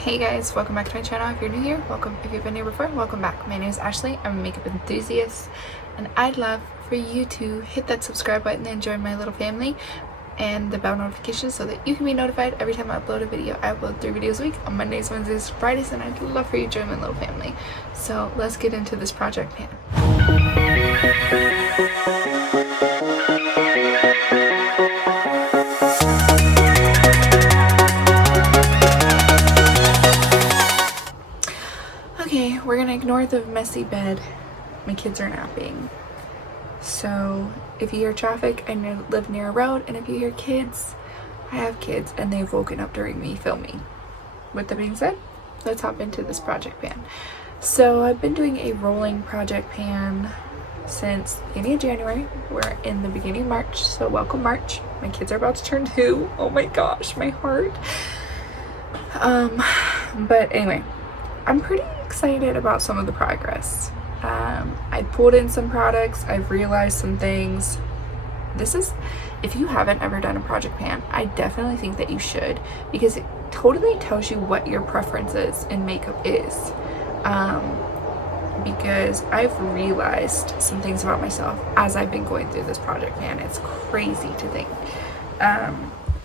Hey guys, welcome back to my channel. If you're new here, welcome. If you've been here before, welcome back. My name is Ashley. I'm a makeup enthusiast, and I'd love for you to hit that subscribe button and join my little family and the bell notifications so that you can be notified every time I upload a video. I upload 3 videos a week on Mondays, Wednesdays, Fridays, and I'd love for you to join my little family. So let's get into this project pan. Okay, we're gonna ignore the messy bed. My kids are napping. So if you hear traffic, I live near a road, and if you hear kids, I have kids and they've woken up during me filming. With that being said, let's hop into this project pan. So I've been doing a rolling project pan since the beginning of January. We're in the beginning of March, so welcome March. My kids are about to turn 2. Oh my gosh, my heart. But anyway, I'm pretty excited about some of the progress. I pulled in some products. I've realized some things. If you haven't ever done a project pan, I definitely think that you should, because it totally tells you what your preferences in makeup is. Because I've realized some things about myself as I've been going through this project pan. It's crazy to think.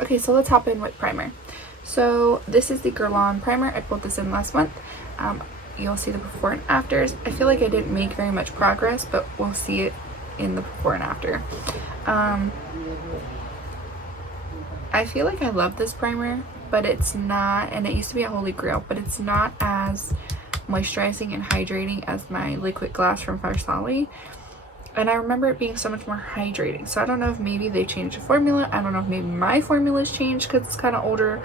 Okay, so let's hop in with primer. So this is the Guerlain primer. I pulled this in last month. You'll see the before and afters. I feel like I didn't make very much progress, but we'll see it in the before and after. I feel like I love this primer, but it's not, and it used to be a holy grail, but it's not as moisturizing and hydrating as my liquid glass from Farsali. And I remember it being so much more hydrating. So I don't know if maybe they changed the formula. I don't know if maybe my formula's changed because it's kind of older,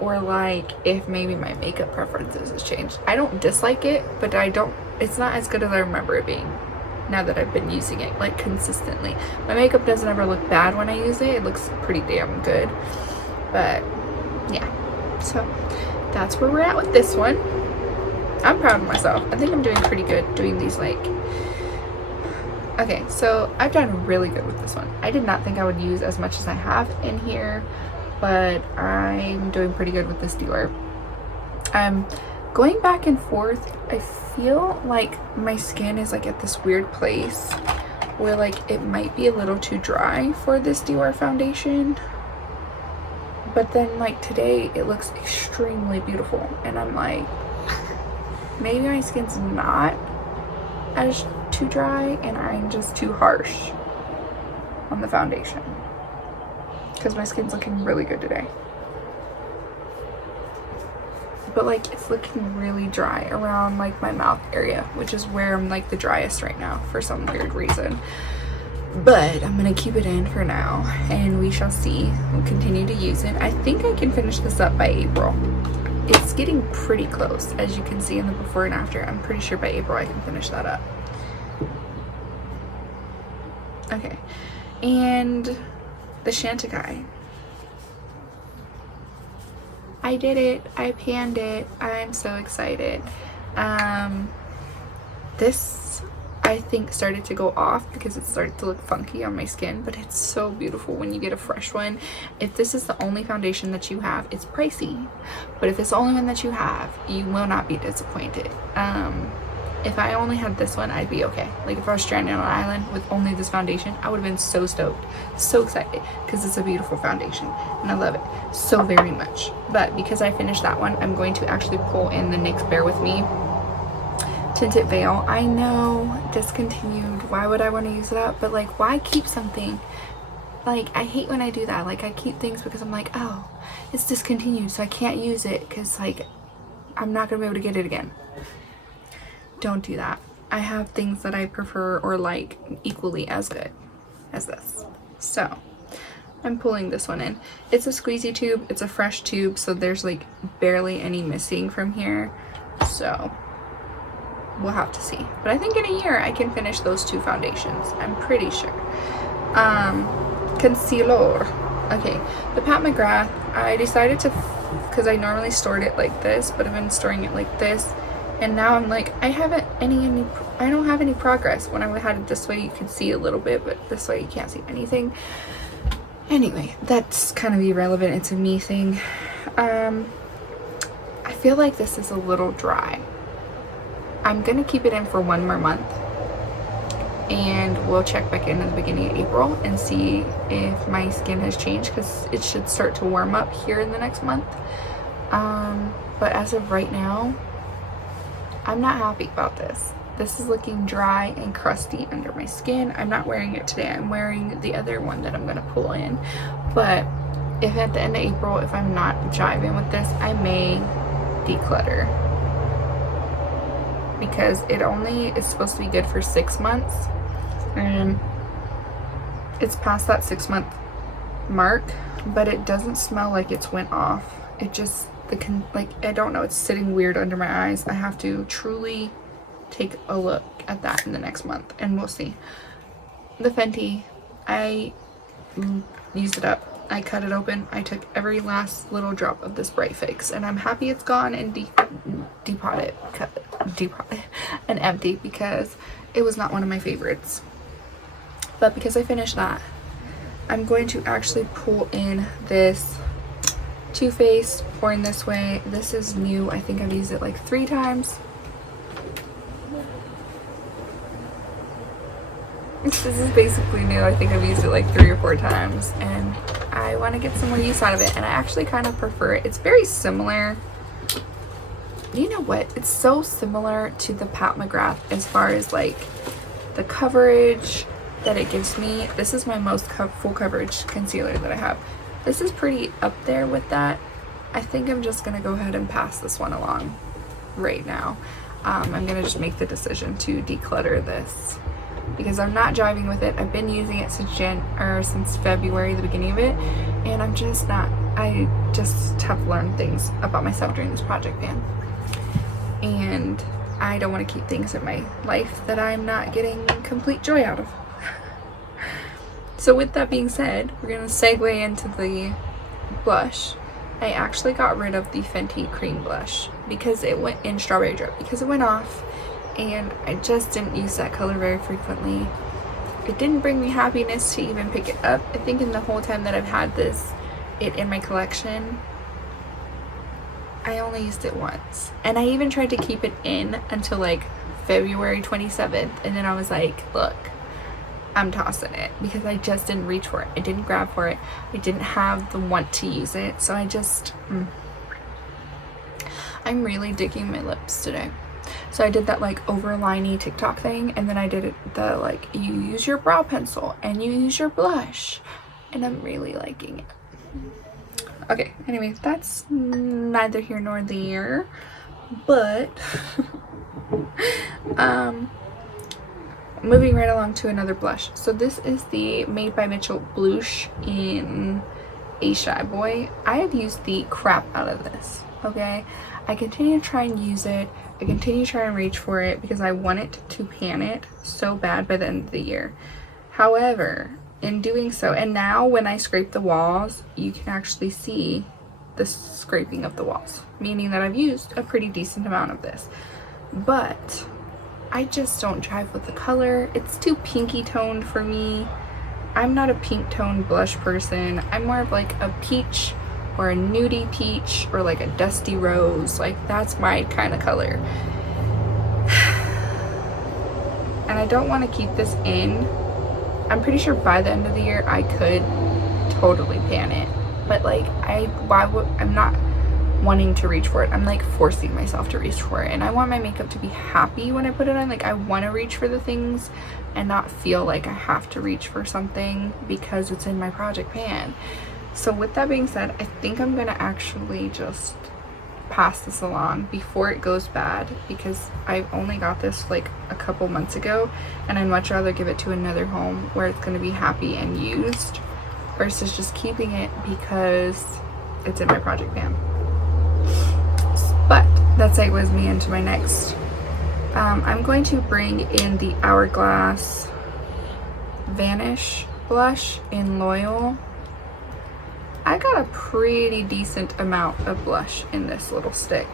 or like if maybe my makeup preferences has changed. I don't dislike it, but it's not as good as I remember it being now that I've been using it like consistently. My makeup doesn't ever look bad when I use it. It looks pretty damn good. But yeah, so that's where we're at with this one. I'm proud of myself. I think I'm doing pretty good doing these okay, so I've done really good with this one. I did not think I would use as much as I have in here, but I'm doing pretty good with this dealer. I'm going back and forth. I feel like my skin is like at this weird place where like it might be a little too dry for this Dior foundation, but then like today it looks extremely beautiful, and I'm like, maybe my skin's not as too dry and I'm just too harsh on the foundation, because my skin's looking really good today, but like it's looking really dry around like my mouth area, which is where I'm like the driest right now for some weird reason. But I'm gonna keep it in for now and we shall see. We'll continue to use it. I think I can finish this up by April. It's getting pretty close, as you can see in the before and after. I'm pretty sure by April I can finish that up. Okay, and the Chantecaille. I did it. I panned it. I'm so excited. This I think started to go off because it started to look funky on my skin, but it's so beautiful when you get a fresh one. If this is the only foundation that you have, it's pricey, but if it's the only one that you have, you will not be disappointed. If I only had this one, I'd be okay. Like if I was stranded on an island with only this foundation, I would have been so stoked, so excited, because it's a beautiful foundation and I love it so very much. But because I finished that one, I'm going to actually pull in the NYX Bear With Me Tinted Veil. I know, discontinued. Why would I want to use it up? But like, why keep something? Like, I hate when I do that. Like, I keep things because I'm like, oh, it's discontinued, so I can't use it because like I'm not gonna be able to get it again. Don't do that. I have things that I prefer or like equally as good as this. So I'm pulling this one in. It's a squeezy tube. It's a fresh tube, so there's like barely any missing from here. So we'll have to see. But I think in a year I can finish those 2 foundations. I'm pretty sure. Concealer. Okay, the Pat McGrath. I decided to, because I normally stored it like this, but I've been storing it like this. And now I'm like, I don't have any progress. When I had it this way, you can see a little bit, but this way you can't see anything. Anyway, that's kind of irrelevant. It's a me thing. I feel like this is a little dry. I'm gonna keep it in for one more month, and we'll check back in at the beginning of April and see if my skin has changed, because it should start to warm up here in the next month. But as of right now, I'm not happy about this. This is looking dry and crusty under my skin. I'm not wearing it today. I'm wearing the other one that I'm gonna pull in. But if at the end of April, if I'm not jiving with this, I may declutter, because it only is supposed to be good for 6 months, and it's past that 6-month mark, but it doesn't smell like it's went off. It just, like, I don't know, it's sitting weird under my eyes. I have to truly take a look at that in the next month, and we'll see. The Fenty, I used it up. I cut it open. I took every last little drop of this Bright Fix, and I'm happy it's gone and depot it and empty, because it was not one of my favorites. But because I finished that, I'm going to actually pull in this Too Faced Pouring This Way. This is new. I think I've used it like 3 times. This is basically new. I think I've used it like 3 or 4 times, and I want to get some more use out of it, and I actually kind of prefer it. It's very similar. You know what? It's so similar to the Pat McGrath as far as like the coverage that it gives me. This is my most full coverage concealer that I have. This is pretty up there with that. I think I'm just going to go ahead and pass this one along right now. I'm going to just make the decision to declutter this, because I'm not jiving with it. I've been using it since February, the beginning of it, and I'm just not. I just have learned things about myself during this project ban, and I don't want to keep things in my life that I'm not getting complete joy out of. So with that being said, we're gonna segue into the blush. I actually got rid of the Fenty cream blush because it went in Strawberry Drip, because it went off, and I just didn't use that color very frequently. It didn't bring me happiness to even pick it up. I think in the whole time that I've had it in my collection, I only used it once. And I even tried to keep it in until like February 27th, and then I was like, look, I'm tossing it, because I just didn't reach for it. I didn't grab for it. I didn't have the want to use it. So I just, I'm really digging my lips today. So I did that like overliney TikTok thing, and then I did the like, you use your brow pencil and you use your blush, and I'm really liking it. Okay, anyway, that's neither here nor there, but moving right along to another blush. So this is the Made by Mitchell Blush in A Shy Boy. I have used the crap out of this, okay? I continue to try and use it. I continue to try and reach for it because I want it to pan it so bad by the end of the year. However, in doing so, and now when I scrape the walls, you can actually see the scraping of the walls, meaning that I've used a pretty decent amount of this. But I just don't drive with the color. It's too pinky toned for me. I'm not a pink toned blush person. I'm more of like a peach or a nudie peach or like a dusty rose. Like, that's my kind of color. And I don't want to keep this in. I'm pretty sure by the end of the year I could totally pan it. But like, I'm not wanting to reach for it. I'm like forcing myself to reach for it, and I want my makeup to be happy when I put it on. Like, I want to reach for the things and not feel like I have to reach for something because it's in my project pan. So with that being said, I think I'm gonna actually just pass this along before it goes bad, because I only got this like a couple months ago, and I'd much rather give it to another home where it's gonna be happy and used versus just keeping it because it's in my project pan. But that segues me into my next. I'm going to bring in the Hourglass Vanish blush in Loyal. I got a pretty decent amount of blush in this little stick,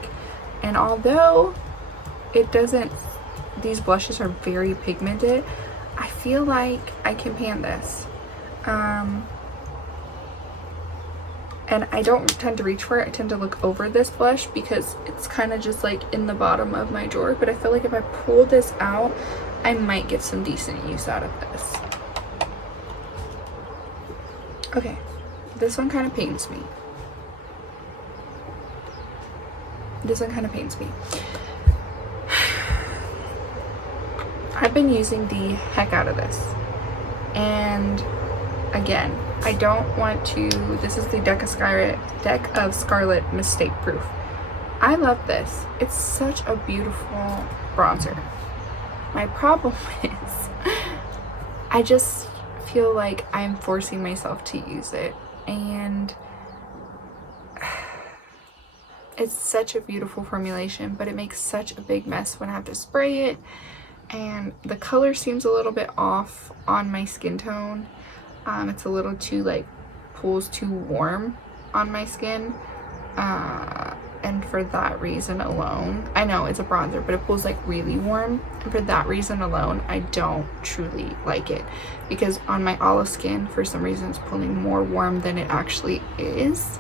and although it doesn't, these blushes are very pigmented, I feel like I can pan this. And I don't tend to reach for it. I tend to look over this blush because it's kind of just like in the bottom of my drawer. But I feel like if I pull this out, I might get some decent use out of this. Okay, this one kind of pains me. This one kind of pains me. I've been using the heck out of this. And again, I don't want to, this is the Deck of Scarlet Mistake Proof. I love this. It's such a beautiful bronzer. My problem is, I just feel like I'm forcing myself to use it. And it's such a beautiful formulation, but it makes such a big mess when I have to spray it. And the color seems a little bit off on my skin tone. It's a little too, like, pulls too warm on my skin. And for that reason alone, I know it's a bronzer, but it pulls like really warm. And for that reason alone, I don't truly like it. Because on my olive skin, for some reason, it's pulling more warm than it actually is.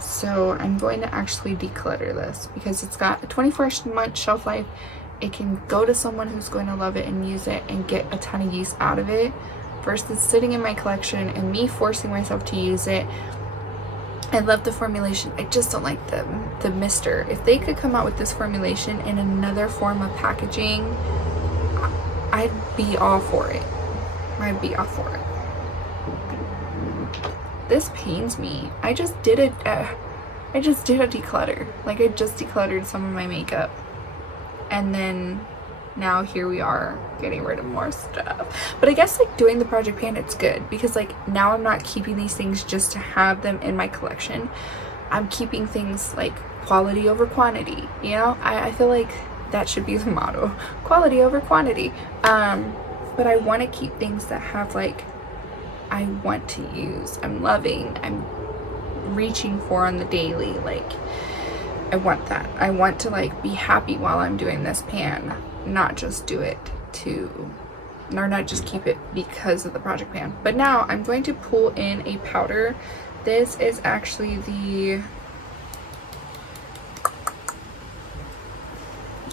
So I'm going to actually declutter this because it's got a 24-month shelf life. It can go to someone who's going to love it and use it and get a ton of use out of it, versus sitting in my collection and me forcing myself to use it. I love the formulation. I just don't like the mister. If they could come out with this formulation in another form of packaging, I'd be all for it. I'd be all for it. This pains me. I just did a declutter. Like, I just decluttered some of my makeup. And then now here we are getting rid of more stuff. But I guess, like, doing the Project Pan, it's good because, like, now I'm not keeping these things just to have them in my collection. I'm keeping things like quality over quantity, you know? I feel like that should be the motto. Quality over quantity. But I want to keep things that have, like, I want to use, I'm loving, I'm reaching for on the daily. Like, I want that. I want to, like, be happy while I'm doing this pan, not just do it to, or not just keep it because of the Project Pan. But now I'm going to pull in a powder. This is actually the,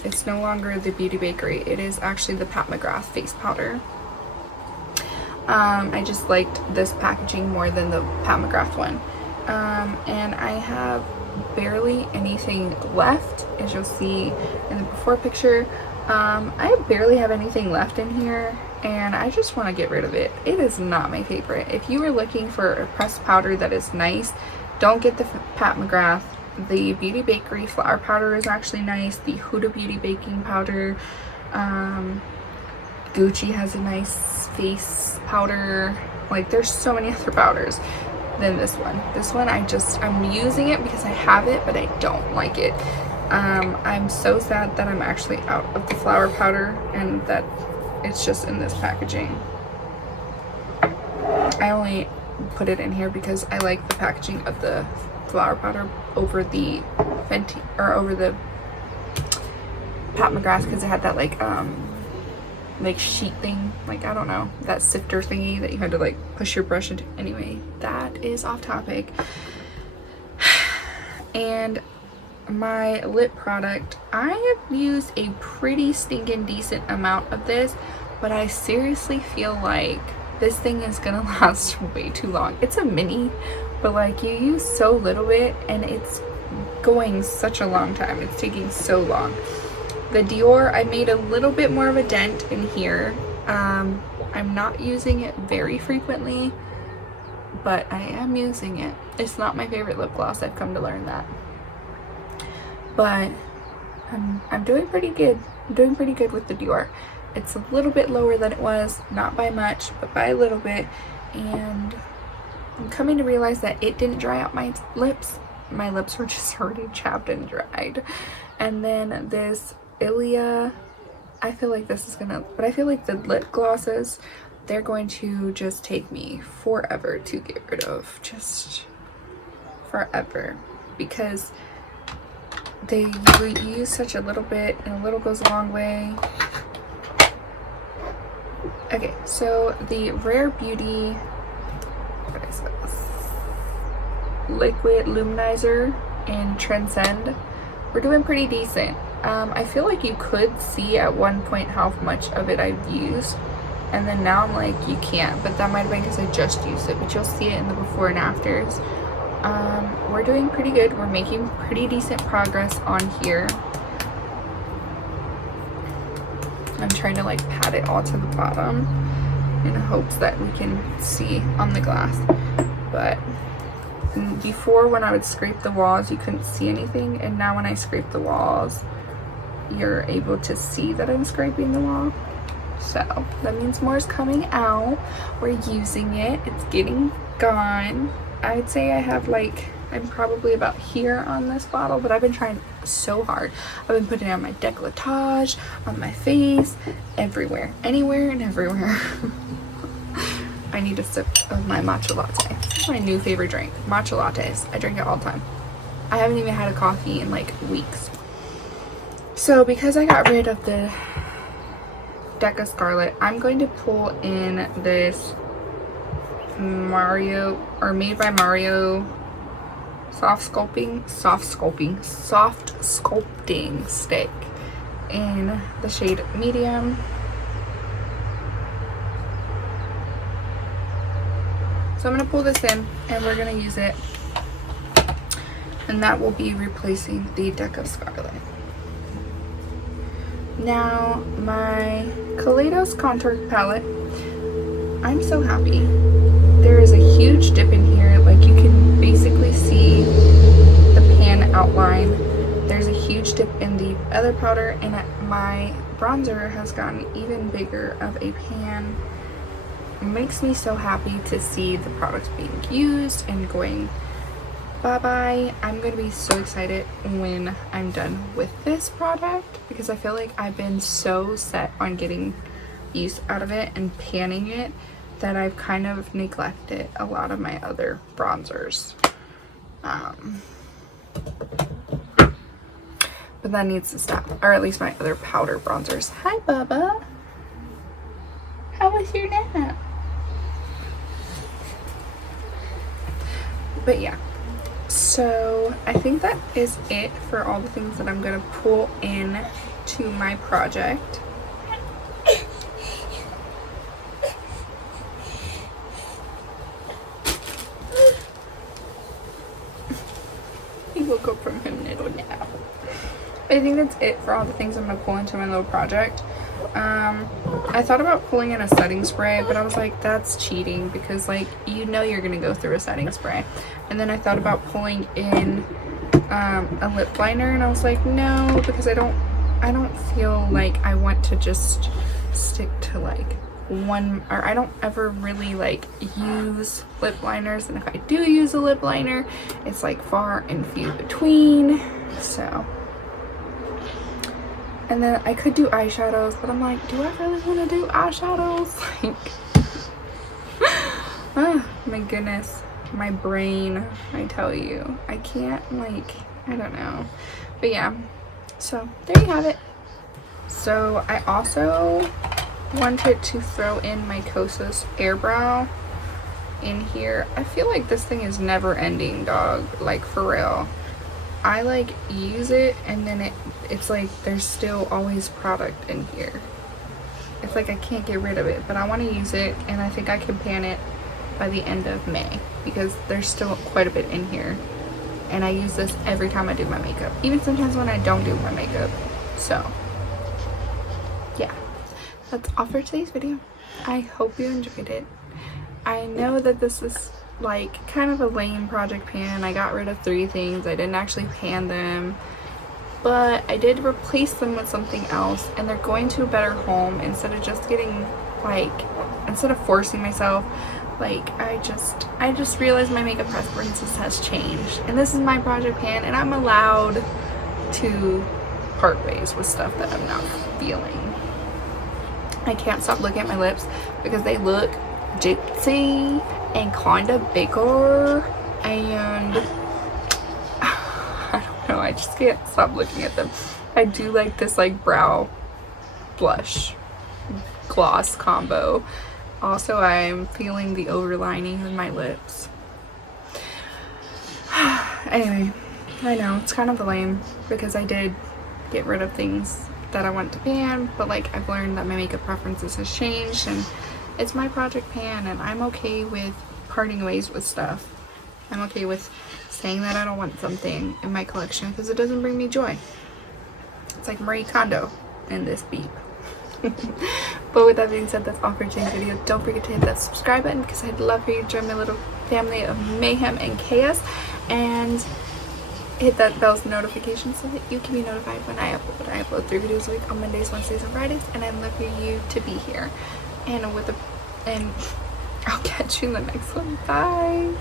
it's no longer the Beauty Bakery. It is actually the Pat McGrath face powder. I just liked this packaging more than the Pat McGrath one. And I have barely anything left, as you'll see in the before picture. I barely have anything left in here, and I just want to get rid of it. It is not my favorite. If you were looking for a pressed powder that is nice, don't get the Pat McGrath. The Beauty Bakery flour powder is actually nice. The Huda Beauty baking powder. Gucci has a nice face powder. Like, there's so many other powders than this one. This one, I'm using it because I have it, but I don't like it. I'm so sad that I'm actually out of the flour powder and that it's just in this packaging. I only put it in here because I like the packaging of the flour powder over the Fenty, or over the Pat McGrath, because it had that like sheet thing, like, I don't know, that sifter thingy that you had to like push your brush into. Anyway, that is off topic. And my lip product, I have used a pretty stinking decent amount of this, but I seriously feel like this thing is gonna last way too long. It's a mini, but like, you use so little bit and it's going such a long time. It's taking so long. The Dior, I made a little bit more of a dent in here. I'm not using it very frequently, but I am using it. It's not my favorite lip gloss, I've come to learn that. But I'm doing pretty good. I'm doing pretty good with the Dior. It's a little bit lower than it was, not by much, but by a little bit. And I'm coming to realize that it didn't dry out my lips. My lips were just already chapped and dried. And then this Ilia, I feel like this is gonna, but I feel like the lip glosses, they're going to just take me forever to get rid of. Just forever. Because you use such a little bit, and a little goes a long way. Okay, so the Rare Beauty, what is this? liquid luminizer in Transcend. We're doing pretty decent. I feel like you could see at one point how much of it I've used, and then now I'm like, you can't, but that might have been because I just used it, but you'll see it in the before and afters. We're doing pretty good. We're making pretty decent progress on here. I'm trying to like pat it all to the bottom in hopes that we can see on the glass. But before, when I would scrape the walls, you couldn't see anything, and now when I scrape the walls, you're able to see that I'm scraping the wall. So that means more is coming out. We're using it. It's getting gone. I'd say I have like, I'm probably about here on this bottle, but I've been trying so hard. I've been putting it on my décolletage, on my face, everywhere, anywhere and everywhere. I need a sip of my matcha latte. This is my new favorite drink, matcha lattes. I drink it all the time. I haven't even had a coffee in like weeks. So because I got rid of the Deca Scarlet, I'm going to pull in this Mario, or Made by Mario soft sculpting stick in the shade medium. So I'm going to pull this in and we're going to use it, and that will be replacing the Deca Scarlet. Now my Kaleidos contour palette, I'm so happy. There is a huge dip in here, like you can basically see the pan outline. There's a huge dip in the other powder, and my bronzer has gotten even bigger of a pan. It makes me so happy to see the products being used and going bye-bye. I'm going to be so excited when I'm done with this product, because I feel like I've been so set on getting use out of it and panning it that I've kind of neglected a lot of my other bronzers. But that needs to stop, or at least my other powder bronzers. Hi, Bubba. How was your nap? But yeah, so I think that is it for all the things that I'm gonna pull in to my project. He woke up from his little nap. I think that's it for all the things I'm gonna pull into my little project. I thought about pulling in a setting spray, but I was like, that's cheating, because like, you know you're gonna go through a setting spray. And then I thought about pulling in a lip liner, and I was like, no, because I don't feel like I want to just stick to like one, or I don't ever really like use lip liners, and if I do use a lip liner, it's like far and few between. So, and then I could do eyeshadows, but I'm like, do I really want to do eyeshadows? Like, oh my goodness, my brain, I tell you, I can't, like, I don't know. But yeah, so there you have it. So I also wanted to throw in my Kosas Airbrow in here. I feel like this thing is never ending, dog, like for real. I like use it, and then it's like there's still always product in here. It's like I can't get rid of it, but I want to use it, and I think I can pan it by the end of May, because there's still quite a bit in here, and I use this every time I do my makeup, even sometimes when I don't do my makeup. So yeah, that's all for today's video. I hope you enjoyed it. I know that this is like kind of a lame project pan. I got rid of 3 things. I didn't actually pan them, but I did replace them with something else, and they're going to a better home instead of just getting like, instead of forcing myself. Like, I just realized my makeup preferences has changed, and this is my project pan, and I'm allowed to part ways with stuff that I'm not feeling. I can't stop looking at my lips because they look gypsy and kind of bigger, and I don't know, I just can't stop looking at them. I do like this like brow blush gloss combo. Also, I'm feeling the overlining of my lips. Anyway, I know it's kind of lame because I did get rid of things that I want to pan, but like I've learned that my makeup preferences has changed and it's my project pan, and I'm okay with parting ways with stuff. I'm okay with saying that I don't want something in my collection because it doesn't bring me joy. It's like Marie Kondo in this beep. But with that being said, that's all for today's video. Don't forget to hit that subscribe button because I'd love for you to join my little family of mayhem and chaos, and hit that bell's notification so that you can be notified when I upload. I upload 3 videos a week on Mondays, Wednesdays, and Fridays, and I'd love for you to be here. And I'll catch you in the next one. Bye.